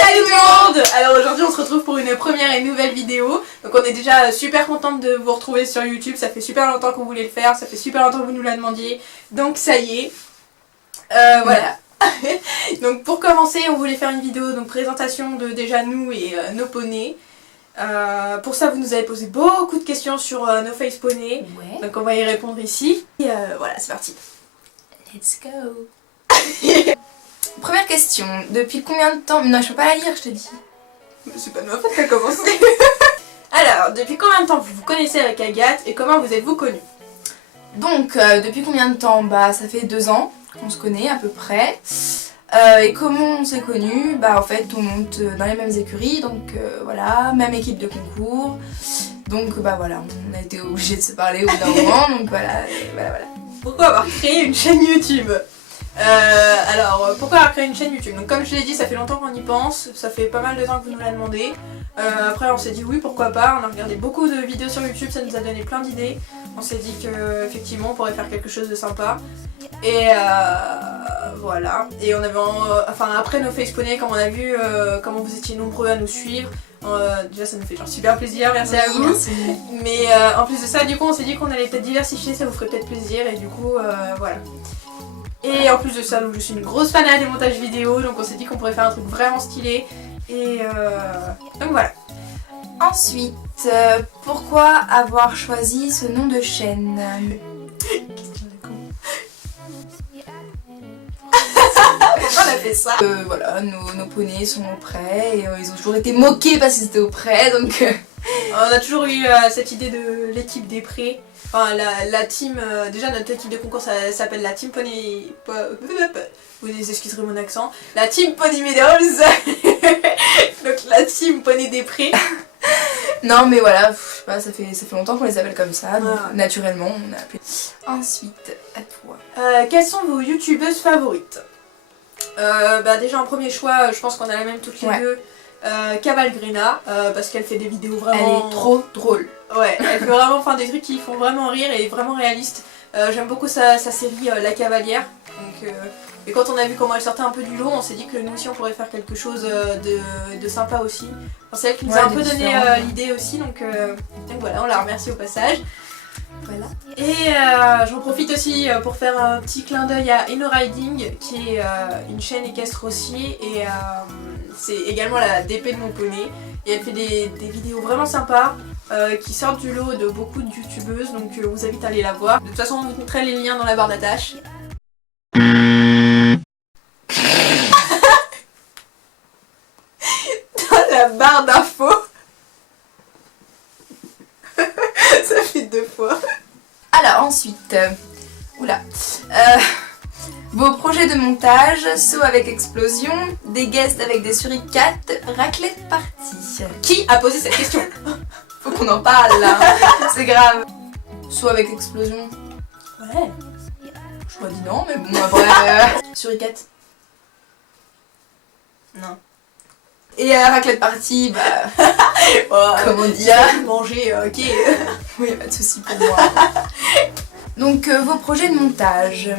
Salut tout le monde! Alors aujourd'hui on se retrouve pour une première et nouvelle vidéo. Donc on est déjà super contente de vous retrouver sur YouTube. Ça fait super longtemps qu'on voulait le faire, ça fait super longtemps que vous nous la demandiez. Donc ça y est. Voilà. Donc pour commencer on voulait faire une vidéo donc présentation de déjà nous et nos poneys. Pour ça vous nous avez posé beaucoup de questions sur nos face poneys. Ouais. Donc on va y répondre ici. Et voilà, c'est parti. Let's go. Première question, depuis combien de temps... Non, je peux pas la lire, je te dis. C'est pas de ma faute qu'elle a commencé. Alors, depuis combien de temps vous vous connaissez avec Agathe et comment vous êtes-vous connus? Donc, depuis combien de temps? Bah, ça fait 2 ans qu'on se connaît à peu près. Et comment on s'est connus? Bah, en fait, on monte dans les mêmes écuries, donc voilà, même équipe de concours. Donc, bah voilà, on a été obligés de se parler au bout d'un moment, donc voilà. Pourquoi avoir créé une chaîne YouTube? Alors, pourquoi avoir créé une chaîne YouTube? Donc comme je l'ai dit, ça fait longtemps qu'on y pense, ça fait pas mal de temps que vous nous l'avez demandé. Après on s'est dit oui, pourquoi pas, on a regardé beaucoup de vidéos sur YouTube, ça nous a donné plein d'idées. On s'est dit que effectivement on pourrait faire quelque chose de sympa. Et voilà. Et on avait enfin après nos face poneys, comme on a vu comment vous étiez nombreux à nous suivre. Déjà ça nous fait genre super plaisir, merci à vous. Merci. Mais en plus de ça, du coup on s'est dit qu'on allait peut-être diversifier, ça vous ferait peut-être plaisir et du coup voilà. Et en plus de ça, donc, je suis une grosse fan des montages vidéo, donc on s'est dit qu'on pourrait faire un truc vraiment stylé. Et donc voilà. Ensuite, pourquoi avoir choisi ce nom de chaîne? Pourquoi on a fait ça? Voilà, nos poneys sont auprès et ils ont toujours été moqués parce qu'ils étaient auprès, donc... On a toujours eu cette idée de l'équipe des prés. Enfin, la team, déjà notre équipe de concours ça s'appelle la team Pony... Vous excuserez mon accent. La team Pony Meadows. Donc la team Pony des Prés. Non mais voilà, je sais pas, ça fait longtemps qu'on les appelle comme ça, donc naturellement on a appelé. Ensuite, à toi. Quelles sont vos youtubeuses favorites? Bah déjà en premier choix, je pense qu'on a la même toutes les deux. Cavalgrina, parce qu'elle fait des vidéos vraiment... Elle est trop drôle. Ouais, elle fait vraiment des trucs qui font vraiment rire et vraiment réalistes. J'aime beaucoup sa série La Cavalière. Donc, et quand on a vu comment elle sortait un peu du lot, on s'est dit que nous aussi on pourrait faire quelque chose de sympa aussi. Enfin, c'est elle qui nous a un peu donné l'idée aussi, donc voilà, on la remercie au passage. Voilà. Et j'en profite aussi pour faire un petit clin d'œil à Eno Riding, qui est une chaîne équestre aussi, et c'est également la DP de mon poney. Et elle fait des vidéos vraiment sympas qui sortent du lot de beaucoup de youtubeuses, donc je vous invite à aller la voir. De toute façon, on vous mettra les liens dans la barre d'attache. Dans la barre d'infos. Ça fait 2 fois. Alors ensuite, vos projets de montage, saut avec explosion, des guests avec des suricates, raclette party. Qui a posé cette question? Faut qu'on en parle là, c'est grave. Saut avec explosion. Ouais. Je m'aurais dit non, mais bon après... Suricate. Non. Et raclette party, bah... comment dire, manger, ok. Oui, pas de soucis pour moi. Donc, vos projets de montage.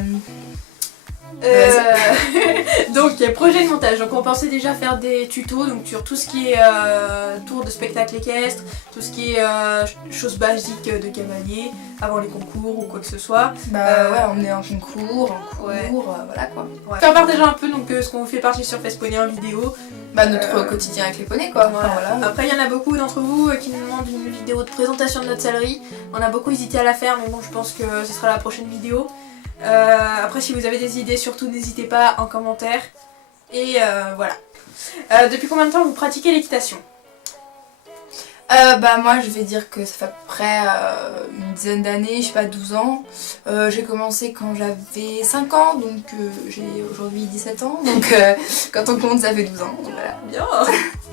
Donc projet de montage, donc on pensait déjà faire des tutos donc sur tout ce qui est tour de spectacle équestre, tout ce qui est choses basiques de cavalier avant les concours ou quoi que ce soit. Bah ouais, on est en concours, voilà quoi. Ouais. Faire partager un peu donc ce qu'on vous fait partager sur Face Poney en vidéo. Bah notre quotidien avec les poneys quoi. Voilà. Enfin, voilà. Après il y en a beaucoup d'entre vous qui nous demandent une vidéo de présentation de notre salerie. On a beaucoup hésité à la faire mais bon je pense que ce sera la prochaine vidéo. Après si vous avez des idées surtout n'hésitez pas en commentaire. Et voilà. Depuis combien de temps vous pratiquez l'équitation? Bah moi je vais dire que ça fait à peu près une dizaine d'années, je sais pas 12 ans. J'ai commencé quand j'avais 5 ans, donc j'ai aujourd'hui 17 ans, donc quand on compte ça fait 12 ans, donc voilà. Bien.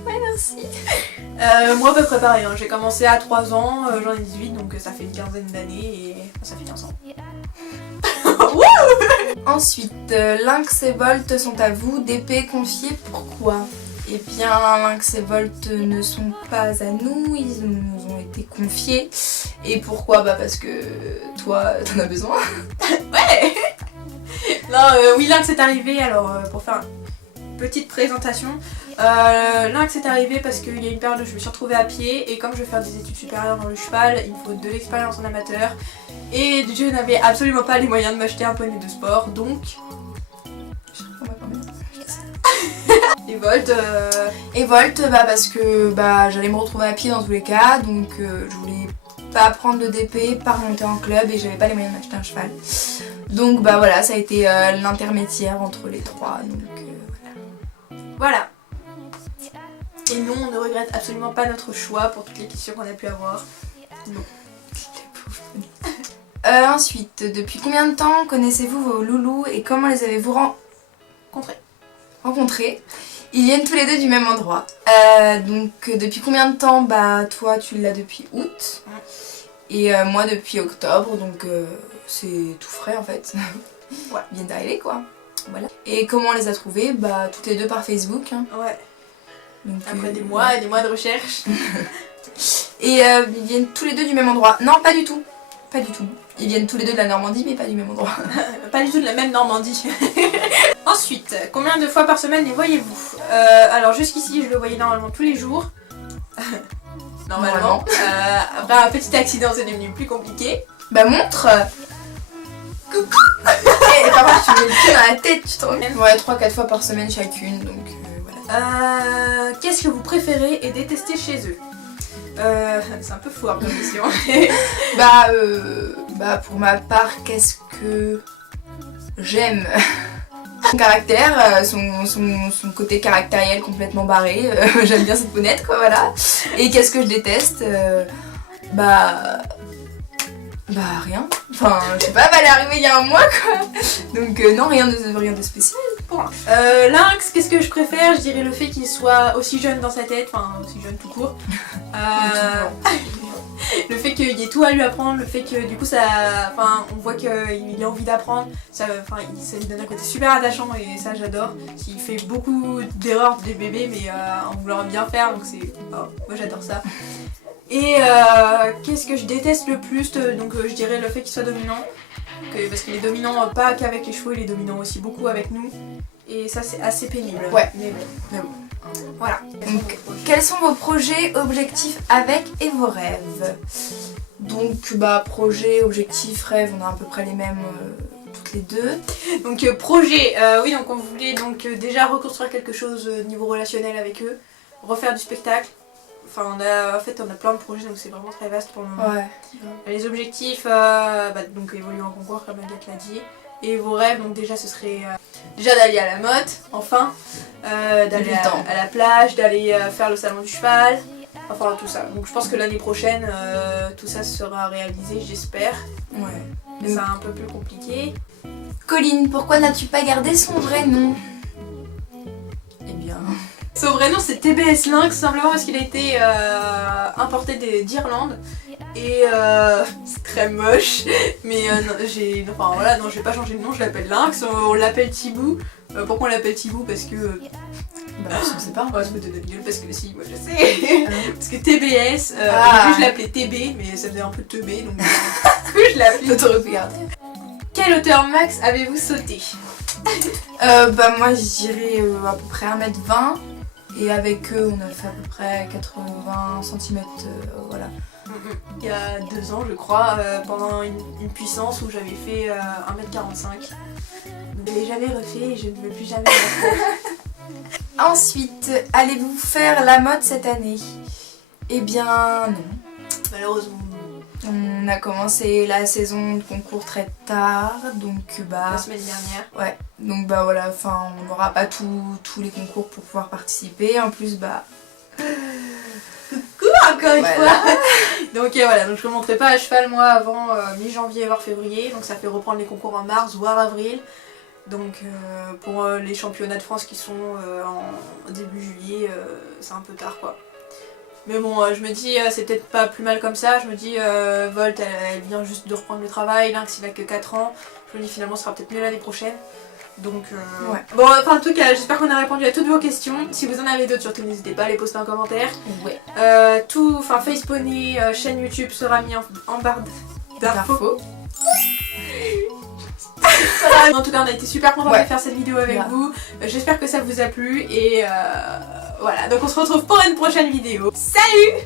Ouais merci. Moi à peu près pareil, hein. J'ai commencé à 3 ans, j'en ai 18 donc ça fait une quinzaine d'années et ça fait 15 ans. Ensuite, Lynx et Volt sont à vous, DP confiés, pourquoi? Eh bien, Lynx et Volt ne sont pas à nous, ils nous ont été confiés. Et pourquoi? Bah parce que toi, t'en as besoin. Ouais. Non, oui, Lynx est arrivé alors pour faire petite présentation. Lynx est arrivé parce qu'il y a une période où je me suis retrouvée à pied et comme je veux faire des études supérieures dans le cheval, il me faut de l'expérience en amateur et je n'avais absolument pas les moyens de m'acheter un poney de sport, donc... Et Volt, parce que j'allais me retrouver à pied dans tous les cas, donc je voulais pas prendre de DP, pas remonter en club et j'avais pas les moyens de m'acheter un cheval. Donc voilà, ça a été l'intermédiaire entre les trois, donc voilà. Et nous, on ne regrette absolument pas notre choix pour toutes les questions qu'on a pu avoir. Non. Ensuite, depuis combien de temps connaissez-vous vos loulous et comment les avez-vous rencontrés? Ils viennent tous les deux du même endroit. Donc depuis combien de temps? Toi tu l'as depuis août et moi depuis octobre, donc c'est tout frais en fait. Ouais. Ils viennent d'arriver quoi. Voilà. Et comment on les a trouvés? Toutes les deux par Facebook. Hein. Ouais. Donc, après des mois et des mois de recherche. Et ils viennent tous les deux du même endroit. Non, pas du tout. Pas du tout. Ils viennent tous les deux de la Normandie mais pas du même endroit. Pas du tout de la même Normandie. Ensuite, combien de fois par semaine les voyez-vous? Alors jusqu'ici je le voyais normalement tous les jours. Normalement. Après un petit accident c'est devenu plus compliqué. Montre. Coucou. Et par contre tu mets le pied dans la tête, tu te rends compte? Ouais, 3-4 fois par semaine chacune, donc voilà. Qu'est-ce que vous préférez et détestez chez eux? C'est un peu fou comme question. Pour ma part, qu'est-ce que j'aime? Son caractère, son côté caractériel complètement barré, j'aime bien cette ponette quoi, voilà. Et qu'est-ce que je déteste? Rien. Enfin, je sais pas, elle est arrivée il y a un mois quoi. Donc non, rien de spécial. Bon. Lynx, qu'est-ce que je préfère? Je dirais le fait qu'il soit aussi jeune dans sa tête, enfin aussi jeune tout court. Le fait qu'il y ait tout à lui apprendre, le fait que du coup on voit qu'il a envie d'apprendre, ça lui donne un côté super attachant et ça j'adore. Il fait beaucoup d'erreurs des bébés mais en voulant bien faire, donc moi j'adore ça. Et qu'est-ce que je déteste le plus? Donc je dirais le fait qu'il soit dominant. Parce qu'il est dominant pas qu'avec les chevaux, il est dominant aussi beaucoup avec nous. Et ça c'est assez pénible. Ouais. Mais bon. Voilà. Donc, quels sont vos projets, objectifs avec et vos rêves? Donc projet, objectif, rêve, on a à peu près les mêmes toutes les deux. Donc projet, oui donc on voulait déjà reconstruire quelque chose niveau relationnel avec eux, refaire du spectacle. Enfin on a plein de projets donc c'est vraiment très vaste pour le moment. Ouais. Les objectifs, donc évoluer en concours comme Agathe l'a dit. Et vos rêves, donc déjà ce serait déjà d'aller à la motte, enfin, d'aller à la plage, d'aller faire le salon du cheval, enfin tout ça. Donc je pense que l'année prochaine tout ça sera réalisé, j'espère. Ouais. Mais c'est un peu plus compliqué. Colline, pourquoi n'as-tu pas gardé son vrai nom? Eh bien... Son vrai nom c'est TBS Lynx, simplement parce qu'il a été importé d'Irlande. Et c'est très moche, mais je vais pas changer de nom, je l'appelle Lynx, on l'appelle Thibou. Pourquoi on l'appelle Thibou? Parce que... je sais pas. Ouais, se foutre de notre gueule, parce que si, moi je sais. Parce que TBS, au début je l'appelais TB, mais ça faisait un peu teubé, donc je l'ai appelé. T'aurais pu garder. Quelle hauteur max avez-vous sauté? Moi je dirais à peu près 1m20. Et avec eux on a fait à peu près 80 cm, voilà. Il y a 2 ans je crois, pendant une puissance où j'avais fait 1m45. Je ne l'ai jamais refait et je ne veux plus jamais le refaire. Ensuite, allez-vous faire la mode cette année? Eh bien non. Malheureusement. On a commencé la saison de concours très tard, donc la semaine dernière. Ouais, donc voilà, on n'aura pas tous les concours pour pouvoir participer. En plus Coucou encore une fois. Donc voilà, donc je ne remonterai pas à cheval moi avant mi-janvier voire février, donc ça fait reprendre les concours en mars voire avril. Donc pour les championnats de France qui sont en début juillet, c'est un peu tard quoi. Mais bon, je me dis, c'est peut-être pas plus mal comme ça. Je me dis, Volt, elle vient juste de reprendre le travail. Lynx, il a que 4 ans. Je me dis, finalement, ce sera peut-être mieux l'année prochaine. Donc, ouais. Bon, enfin, en tout cas, j'espère qu'on a répondu à toutes vos questions. Si vous en avez d'autres, surtout, n'hésitez pas à les poster en commentaire. Ouais. Facepony, chaîne YouTube sera mis en barre d'infos. En tout cas, on a été super contents Ouais. de faire cette vidéo avec Grave. vous. J'espère que ça vous a plu et voilà. Donc on se retrouve pour une prochaine vidéo. Salut!